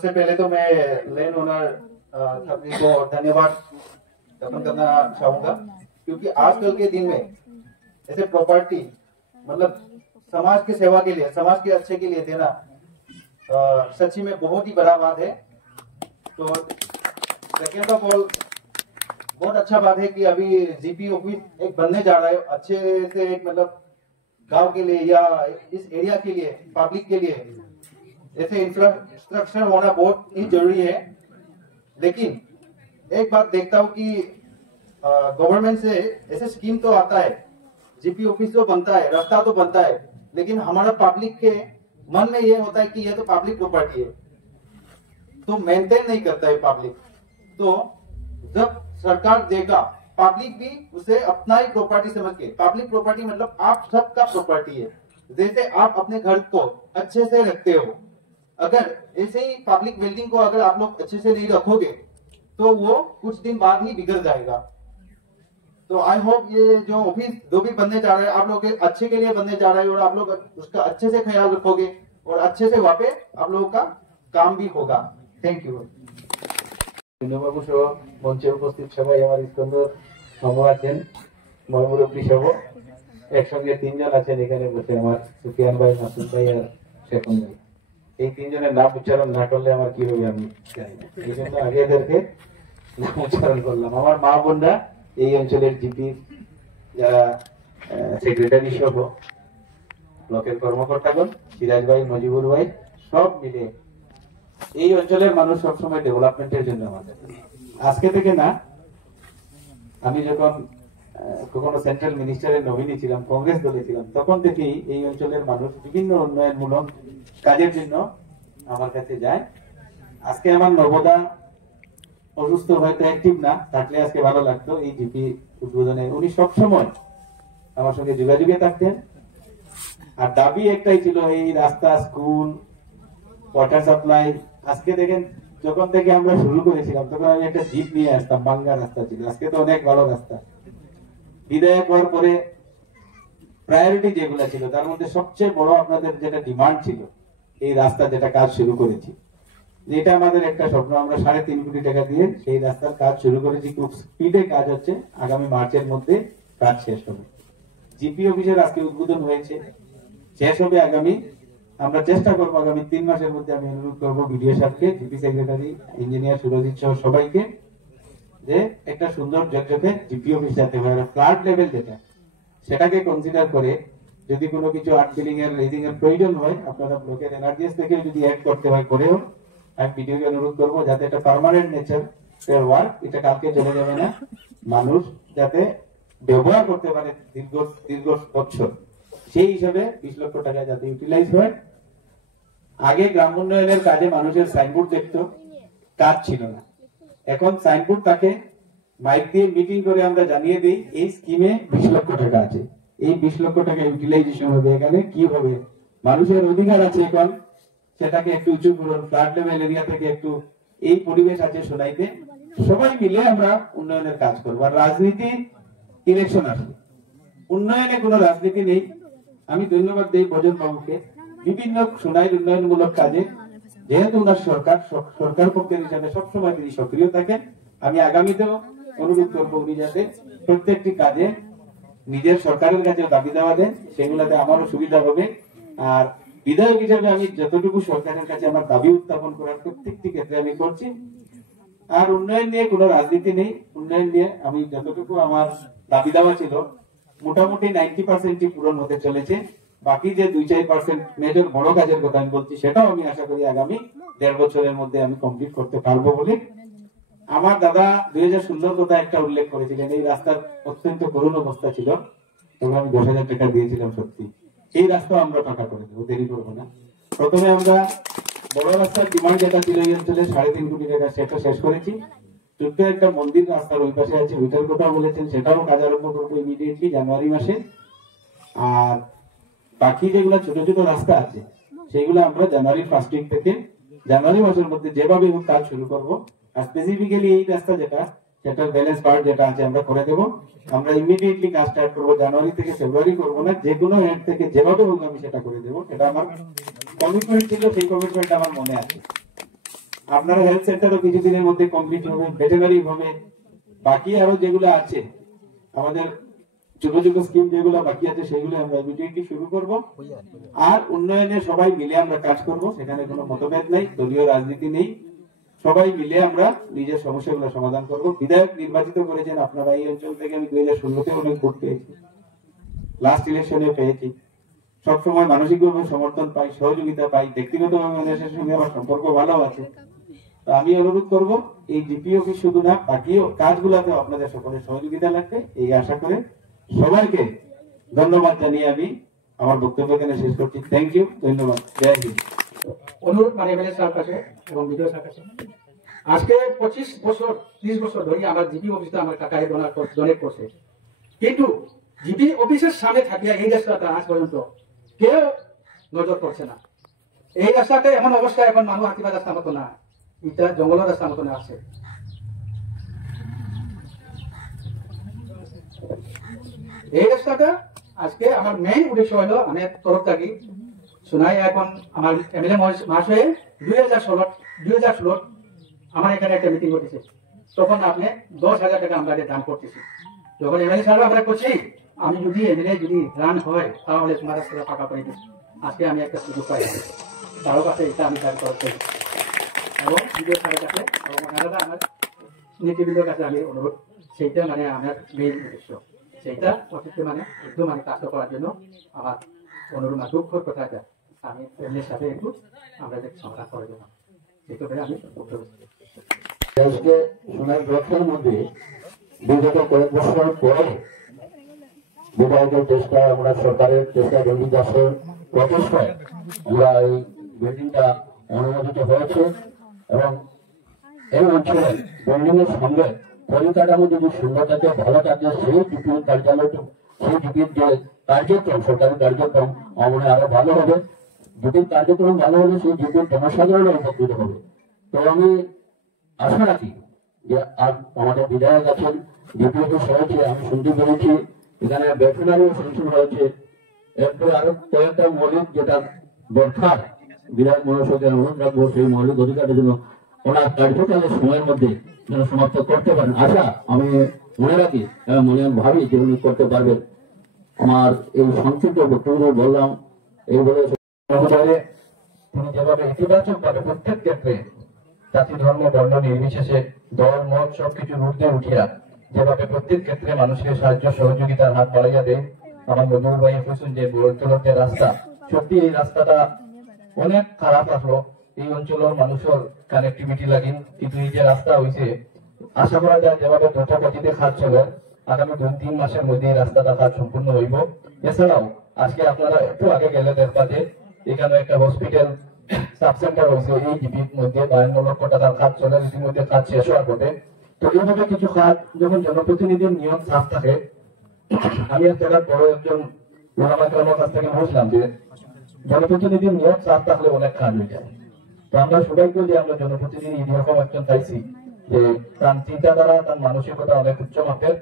सबसे पहले तो मैं लैंड ओनर छवि को धन्यवाद ज्ञापन करना चाहूंगा, क्योंकि आजकल के दिन में ऐसे प्रॉपर्टी मतलब समाज की सेवा के लिए, समाज के अच्छे के लिए देना सच्ची में बहुत ही बड़ा बात है। तो सेकेंड ऑफ ऑल बहुत अच्छा बात है कि अभी जीपी ऑफिस एक बनने जा रहा है अच्छे से, एक मतलब गांव के लिए या इस एरिया के लिए, पब्लिक के लिए ऐसे इंफ्रास्ट्रक्चर होना बहुत ही जरूरी है। लेकिन एक बात देखता हूँ कि गवर्नमेंट से ऐसे स्कीम तो आता है, जीपी ऑफिस तो बनता है, रास्ता तो बनता है, लेकिन हमारा पब्लिक के मन में ये होता है कि ये तो पब्लिक प्रॉपर्टी है, तो मेंटेन नहीं करता है पब्लिक। तो जब सरकार देगा, पब्लिक भी उसे अपना ही प्रॉपर्टी समझ के, पब्लिक प्रॉपर्टी मतलब आप सबका प्रॉपर्टी है। जैसे आप अपने घर को अच्छे से रखते हो, अगर ऐसे ही पब्लिक बिल्डिंग को अगर आप लोग अच्छे से नहीं रखोगे तो वो कुछ दिन बाद ही बिगड़ जाएगा। तो आई होप ये जो ऑफिस जो भी बनने जा रहा है, आप लोग के अच्छे के लिए बनने जा रहा है और आप लोग उसका अच्छे से ख्याल रखोगे और अच्छे से वहाँ पे आप लोगों का काम भी होगा। Thank you. বাবু সহ মঞ্চে উপস্থিত সবাই আমার স্কন্দর মামু আছেন, ময়মুরব্বী সহ একসঙ্গে তিনজন আছেন এখানে বসে, আমার সুফিয়ান ভাই, মাসুদ ভাই আর শেখুন ভাই। এই তিনজনের নাম উচ্চারণ না করলে আমার কি হবে আমি জানি না, এই জন্য আগে এদেরকে নাম উচ্চারণ করলাম। আমার মা বোনরা এই অঞ্চলের জিপি যারা সেক্রেটারি সহ ব্লকের কর্মকর্তাগণ, সিরাজ ভাই, মজিবুর ভাই, সব মিলে এই অঞ্চলের মানুষ সবসময় ডেভেলপমেন্টের জন্য আমাদের, আজকে থেকে না, আমি যখন কখনো সেন্ট্রাল মিনিস্টারের নমিনি ছিলাম, কংগ্রেস দলে ছিলাম, তখন থেকেই এই অঞ্চলের মানুষ বিভিন্ন উন্নয়নমূলক কাজের জন্য আমার কাছে যায়। আজকে আমার নবদা অসুস্থ, হয়তো অ্যাক্টিভ না থাকলে আজকে ভালো লাগতো, এই জিপি উদ্বোধনে উনি সবসময় আমার সঙ্গে যোগাযোগে থাকতেন। আর দাবি একটাই ছিল, এই রাস্তা, স্কুল, ওয়াটার সাপ্লাই। আজকে দেখেন যখন থেকে আমরা শুরু করেছিলাম তখন আমি একটা জিপ নিয়ে আসতাম, বাঙ্গা রাস্তা ছিল, আজকে তো অনেক ভালো রাস্তা। বিধায়ক হওয়ার পরে প্রায়োরিটি যেগুলো ছিল তার মধ্যে সবচেয়ে বড় আপনাদের যেটা ডিমান্ড ছিল, এই রাস্তা যেটা কাজ শুরু করেছি, যেটা আমাদের একটা স্বপ্ন, আমরা 3.5 কোটি টাকা দিয়ে সেই রাস্তার কাজ শুরু করেছি। খুব স্পিডে কাজ হচ্ছে, আগামী মার্চের মধ্যে কাজ শেষ হবে। জিপি অফিসের আজকে উদ্বোধন হয়েছে, শেষ হবে আগামী, আমরা চেষ্টা করবো আগামী 3 মাসের মধ্যে। আমি অনুরোধ করবো বিডিও সাহেবকে, জিপি সেক্রেটারি, ইঞ্জিনিয়ার সুরজিৎ সহ সবাইকে, যে একটা সুন্দর ঝকঝকে জিপি অফিস যাতে হয়, ফ্ল্যাট লেভেল যেটা, সেটাকে কনসিডার করে যদি কোনো কিছু আর্ট বিল্ডিং এর রেজিং এর প্রয়োজন হয়, আপনারা ব্লকের এনার্জিস থেকে যদি অ্যাড করতে হয় করেও, আমি বিডিওকে অনুরোধ করবো যাতে এটা পার্মানেন্ট নেচার ওয়ার্ক, এটা কালকে চলে যাবে না, মানুষ যাতে ব্যবহার করতে পারে দীর্ঘ বছর, সেই হিসাবে 20 লক্ষ টাকা যাতে ইউটিলাইজ হয়। আগে গ্রাম উন্নয়নের কাজে মানুষের সাইনবোর্ড দেখতো, কাজ ছিল না, এখন সাইনবোর্ড তাকে মাইক দিয়ে মিটিং করে আমরা জানিয়ে দিই এই স্কিমে 20 লক্ষ টাকা আছে, এই 20 লক্ষ টাকা ইউটিলাইজেশন হবে, এখানে কি হবে, মানুষের অধিকার আছে, এখন সেটাকে একটু উঁচু করুন, ফ্ল্যাট লেভেল এরিয়া থেকে একটু এই পরিবেশ আছে শোনাইতে, সবাই মিলে আমরা উন্নয়নের কাজ করবো। আর রাজনীতি, ইলেকশন আসবে, উন্নয়নে কোনো রাজনীতি নেই। আমি ধন্যবাদ দিই বজন বাবুকে, বিভিন্ন সোনাইর উন্নয়নমূলক কাজে যেহেতু ওনার সরকার পক্ষের হিসাবে সবসময় তিনি সক্রিয় থাকেন। আমি আগামীতেও অনুরোধ করবো উনি যাতে প্রত্যেকটি কাজে নিজের সরকারের কাছে দাবি দেওয়া দেন, সেগুলোতে আমারও সুবিধা হবে। আর বিধায়ক হিসাবে আমি যতটুকু সরকারের কাছে আমার দাবি উত্থাপন করার প্রত্যেকটি ক্ষেত্রে আমি করছি। আর উন্নয়ন নিয়ে কোনো রাজনীতি নেই, উন্নয়ন নিয়ে আমি যতটুকু আমার দাবি দেওয়া ছিল মোটামুটি 90% পূরণ হতে চলেছে। বাকি যে 2-4% মেজর বড় কাজের কথা আমি বলছি, সেটাও আমি আশা করি আগামী 1.5 বছরের মধ্যে আমি কমপ্লিট করতে পারবো বলে। আমার দাদা 2016 কথা একটা উল্লেখ করেছিলেন, এই রাস্তার অত্যন্ত করুণ অবস্থা ছিল, তখন আমি 10,000 টাকা দিয়েছিলাম। সত্যি এই রাস্তা আমরা টাকা করে দেবো, দেরি করবো না। প্রথমে আমরা বড় রাস্তার ডিমান্ড যেটা ছিল এই অঞ্চলে 3.5 কোটি টাকা, সেটা শেষ করেছি। ছোট্ট একটা মন্দির রাস্তার ওই পাশে আছে, ওইটার কথা বলেছেন, সেটাও কাজ আরম্ভ করবো ইমিডিয়েটলি জানুয়ারি মাসে। আর বাকি যেগুলো ছোট ছোট রাস্তা আছে সেগুলো আমরা জানুয়ারি 1st উইক থেকে জানুয়ারি মাসের মধ্যে যেভাবে কাজ শুরু করবো। আর স্পেসিফিক্যালি এই রাস্তা যেটা, সেটার ব্যালেন্স পার্ট যেটা আছে আমরা করে দেবো। আমরা ইমিডিয়েটলি কাজ স্টার্ট করবো, জানুয়ারি থেকে ফেব্রুয়ারি করবো না, যে কোনো এন্ড থেকে যেভাবে হোক আমি সেটা করে দেবো। এটা আমার কমিটমেন্ট ছিল, সেই কমিটমেন্ট আমার মনে আছে। আপনার হেলথ সেন্টারও কিছুদিনের মধ্যে কমপ্লিট হবে, ভেটেরিনারি হবে, বাকি আরো যেগুলো আছে আমাদের ছোট ছোট স্কিম যেগুলো বাকি আছে সেগুলো আমরা ইমিডিয়েটলি শুরু করব। আর উন্নয়নে সবাই মিলে আমরা কাজ করব, সেখানে কোনো মতভেদ নেই, দলীয় রাজনীতি নেই, সবাই মিলে আমরা নিজের সমস্যাগুলো সমাধান করব। বিধায়ক নির্বাচিত করেছেন আপনারা এই অঞ্চল থেকে, আমি 2016-তে অনেক ভোট পেয়েছি, লাস্ট ইলেকশনে পেয়েছি। সবসময় মানসিকভাবে সমর্থন পাই, সহযোগিতা পাই, ব্যক্তিগতভাবে দেশের সঙ্গে আমার সম্পর্ক ভালো আছে। আমি অনুরোধ করব এই ডিপি অফিস শুধু না, বাকিও কাজগুলোতে আপনাদের সকলের সহযোগিতা লাগবে, এই আশা করে সবাইকে ধন্যবাদ জানিয়ে আমি আমার বক্তব্য এখানে শেষ করছি। থ্যাংক ইউ, ধন্যবাদ, জয় হিন্দ। অনুরোধ এমএলএ স্যার কাছে এবং বিডিও স্যার কাছে, আজকে 25 বছর 30 বছর ধরে আমার জিপি অফিসটা আমার কাকায় ডোনেট করছে, কিন্তু জিপি অফিসের সামনে থাকিয়া এই রাস্তাটা আজ পর্যন্ত কেউ নজর করছে না। এই রাস্তাটা এমন অবস্থা, এখন মানুষ হাতিবা রাস্তার মতো না, এটা জঙ্গলের রাস্তার মতো আছে। এই রাস্তাটা আজকে আমার মেইন উদ্দেশ্য হলো আমি তরফ থাকি শোনাই, এখন আমার এমএলএ মাস হয়ে 2016 আমার এখানে একটা মিটিং ঘটেছে, তখন আপনি 10,000 টাকা আমরা দান করতেছি। যখন এমএলএ সাহেব আমরা করছি, আমি যদি এমএলএ যদি রান হয় তাহলে তোমার রাস্তাটা ফাঁকা করে দিচ্ছি। আজকে আমি একটা সুযোগ পাই, তারও কাছে এটা আমি দান করতে এবং ভিডিও সাহেবের কাছে এবং ওনারা আমার নীতিবৃন্দের কাছে আমি অনুরোধ, সেইটা মানে আমার মেইন উদ্দেশ্য, সেইটা অতীতে মানে একটু মানে কাজ করার জন্য আমার অনুরোধ, দুঃখর কথা এটা আমি এমএলএর সাথে একটু আমরা যে সমাধান করার জন্য সেটা করে আমি আজকে সোনাই ব্লকের মধ্যে বিগত কয়েক বছর পরে বিধায়কের চেষ্টা, আমরা সরকারের চেষ্টা, রঞ্জিত দাসের প্রচেষ্টায় আমরা এই বিল্ডিংটা অনুমোদিত হয়েছে এবং এই অঞ্চলে বিল্ডিং এর সঙ্গে পরিকাঠামো যদি সুন্দর থাকে, ভালো থাকে, সেই ডিপির কার্যালয়, সেই ডিপির যে কার্যক্রম, সরকারি কার্যক্রম আমাদের আরো ভালো হবে। ডিপির কার্যক্রম ভালো হলে সেই ডিপির জনসাধারণের উপকৃত হবে। তো আমি আশা রাখি যে আর আমাদের বিধায়ক আছেন, ডিপি অফিস হয়েছে, আমি শুনতে পেরেছি এখানে ভেটেরিনারি সেকশন হয়েছে, এরপরে আরো কয়েকটা মৌলিক যেটা দরকার বিধায়ক মহাশয়কে অনুরোধ রাখবো সেই মৌলিক অধিকারের জন্য ওনার কার্যকালের সময়ের মধ্যে যেন সমাপ্ত করতে পারেন, আশা আমি মনে রাখি এবং মনে ভাবি যে উনি করতে পারবেন। আমার এই সংক্ষিপ্ত বক্তব্য বললাম এই বলে তিনি যেভাবে ইতিবাচক ভাবে প্রত্যেক ক্ষেত্রে জাতি ধর্ম বর্ণ নির্বিশেষে দল মত সবকিছু ঊর্ধ্বে উঠিয়া যেভাবে প্রত্যেক ক্ষেত্রে মানুষকে সাহায্য সহযোগিতার হাত বাড়াইয়া দেয়। আমার মজুর ভাই হোসেন যে অঞ্চলের যে রাস্তা, সত্যি এই রাস্তাটা অনেক খারাপ আসলো, এই অঞ্চলের মানুষের কানেক্টিভিটি লাগি, কিন্তু এই যে রাস্তা হয়েছে আশা করা যায় যেভাবে দ্রুত গতিতে কাজ চলে আগামী 2-3 মাসের মধ্যে এই রাস্তাটা কাজ সম্পূর্ণ হইব। এছাড়াও আজকে আপনারা একটু আগে গেলে দেখবাতে এখানে একটা হসপিটাল সাব সেন্টার হয়েছে, এই জিপির মধ্যে 52 লক্ষ টাকার কাজ চলে, ইতিমধ্যে কাজ শেষ হওয়ার পথে। তো এইভাবে কিছু কাজ যখন জনপ্রতিনিধির নিয়ম সাফ থাকে, আমি এক জায়গার বড় একজন ওলামার কাছ থেকে বুঝলাম যে জনপ্রতিনিধির নিয়ম সাফ থাকলে অনেক কাজ হয়ে যায়। তো আমরা সবাইকে যে আমরা জনপ্রতিনিধি এরকম একজন চাইছি যে তার চিন্তাধারা, তার মানসিকতা অনেক উচ্চ মাপের।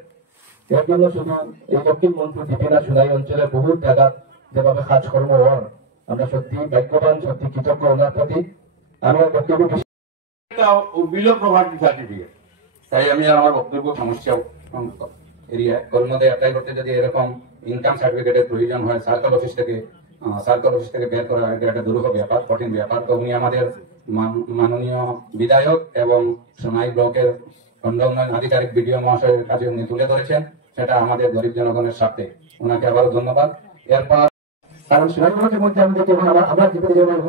এর জন্য শুধু এই দক্ষিণ মন্ত্রী দীপিনা সুনাই অঞ্চলে বহু জায়গা যেভাবে কাজকর্ম হওয়ার আমরা সত্যি ভাগ্যবান, সত্যি কৃতজ্ঞ ওনার প্রতি। আমরা বক্তব্য বিলো প্রপার্টি সার্টিফিকেট, তাই আমি আমার বক্তব্য সমস্যা এরিয়া কর্মদে অ্যাপ্লাই করতে যদি এরকম ইনকাম সার্টিফিকেটের প্রয়োজন হয় সার্কেল অফিস থেকে বের করা একটা দুরূহ ব্যাপার, কঠিন ব্যাপার। তো উনি আমাদের মাননীয় বিধায়ক এবং সোনাই ব্লকের খণ্ড উন্নয়ন আধিকারিক বিডিও মহাশয়ের কাছে উনি তুলে ধরেছেন, সেটা আমাদের গরিব জনগণের স্বার্থে। ওনাকে আবারও ধন্যবাদ। এরপর কারণ সোনাই ব্লকের মধ্যে আমি দেখি আমরা জীবনে যেমন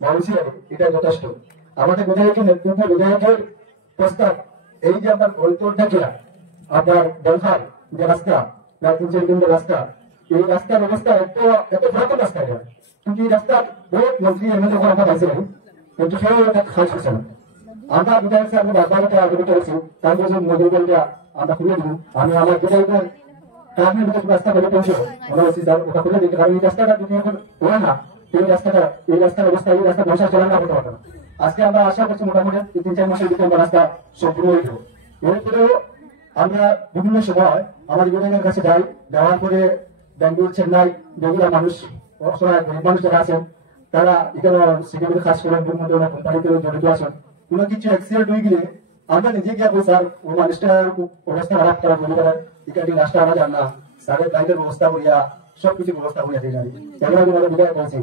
মানুষের এটা যথেষ্ট। আমাদের বিধায়কের নেতৃত্বে বিধায়কের প্রস্তাব এই যে আপনার গরিতর দেখিয়া আপনার ব্যবহার যে রাস্তা, রাস্তা, এই রাস্তার অবস্থা এত পুরাতন রাস্তা এটা, কিন্তু এই রাস্তা বহুত মন্ত্রী এমএলএ যখন আমরা পাইছিলাম কিন্তু সেও একটা খাস হচ্ছে না। আমরা বিধায়ক সাহেব বারবার আবেদন করেছি, তার জন্য মজুরিটা আমরা খুলে দিব। আমি আমার বিধায়কের কারণে রাস্তা বলে পৌঁছবো, আমরা বলছি ওটা খুলে দিতে, কারণ এই রাস্তাটা যদি এখন হয় না এই রাস্তার অবস্থা, এই রাস্তা বসা চলানো করতে পারবে না। আজকে আমরা আশা করছি মোটামুটি 3-4 মাসের ভিতরে আমরা রাস্তা সম্পূর্ণ হয়ে যাবো। এরপরেও আমরা বিভিন্ন সময় আমাদের বিধায়কের কাছে যাই, যাওয়ার পরে বেঙ্গলোর, চেন্নাই যেগুলো মানুষ মানুষ যারা আছেন তারা এখানে সিকিউরিটি খাস করে মধ্যে ওরা কোম্পানিতে জড়িত আছেন কোনো কিছু অ্যাক্সিডেন্ট হয়ে গেলে আমরা নিজে গিয়া বলি স্যার ও মানুষটার অবস্থা খারাপ তারা বলি তারা এখানে রাস্তা আমরা জান না স্যারের বাইকের ব্যবস্থা করিয়া সবকিছু ব্যবস্থা করিয়া দিয়ে জানি এগুলো আমি বিদায় বলছি